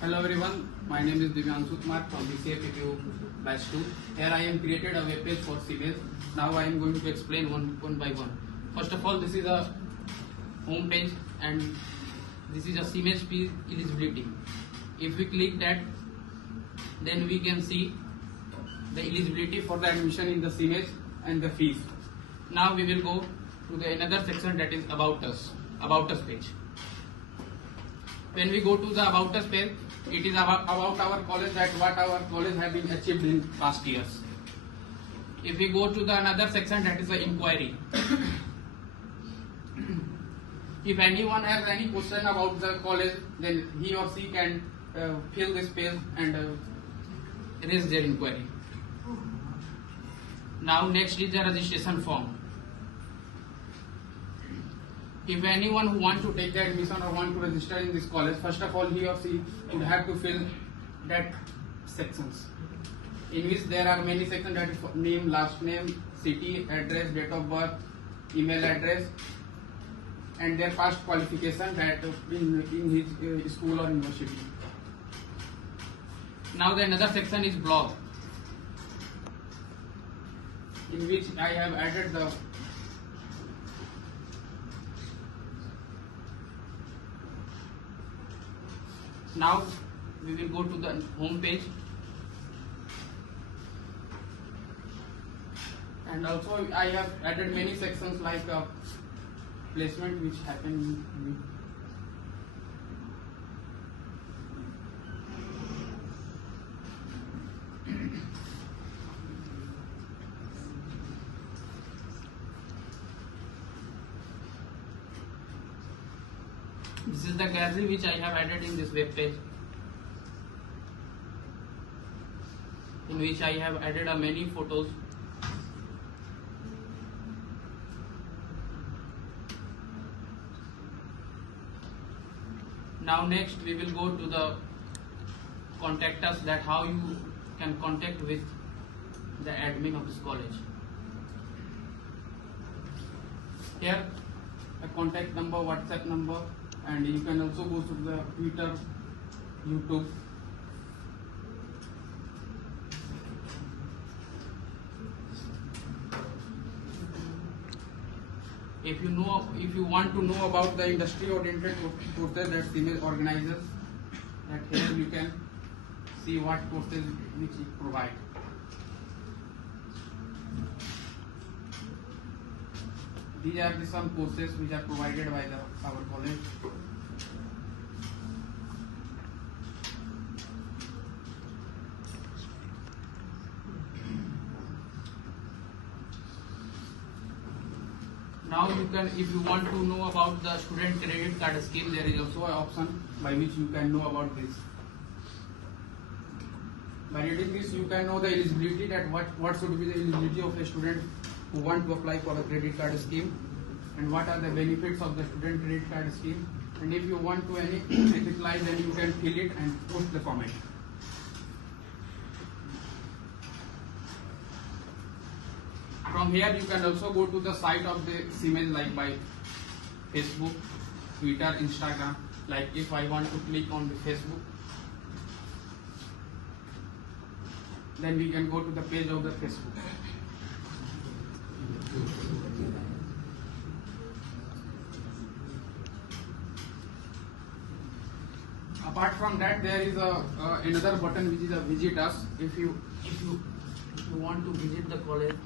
Hello everyone, my name is Divyanshu Kumar from BCA PPU Batch-2. Here I am created a web page for CIMAGE. Now I am going to explain one by one. First of all, this is a home page and this is a CIMAGE fee eligibility. If we click that, then we can see the eligibility for the admission in the CIMAGE and the fees. Now we will go to the another section, that is about us page. When we go to the about us page, it is about our college, that what our college have been achieved in past years. If we go to the another section, that is the inquiry. If anyone has any question about the college, then he or she can fill this page and raise their inquiry. Now next is the registration form. If anyone who wants to take the admission or want to register in this college, first of all he or she would have to fill that sections, in which there are many sections, that is name, last name, city, address, date of birth, email address, and their past qualification that in his school or university. Now the another section is blog, in which I have added the Now we will go to the home page, and also I have added many sections like placement which happened. This is the gallery which I have added in this web page, in which I have added many photos. Now next we will go to the contact us, that how you can contact with the admin of this college. Here a contact number, WhatsApp number, and you can also go to the Twitter, YouTube. If you want to know about the industry oriented courses that CIMAGE organizes, that here you can see what courses which it provide. These are some courses which are provided by our college. Now you can, if you want to know about the student credit card scheme, there is also an option by which you can know about this. By reading this, you can know the eligibility, that what should be the eligibility of a student who want to apply for a credit card scheme, and what are the benefits of the student credit card scheme, and if you want to any reply, then you can fill it and post the comment. From here you can also go to the site of the CIMAGE, like by Facebook, Twitter, Instagram. Like if I want to click on the Facebook, then we can go to the page of the Facebook. Apart from that, there is another button which is a visit us. If you want to visit the college,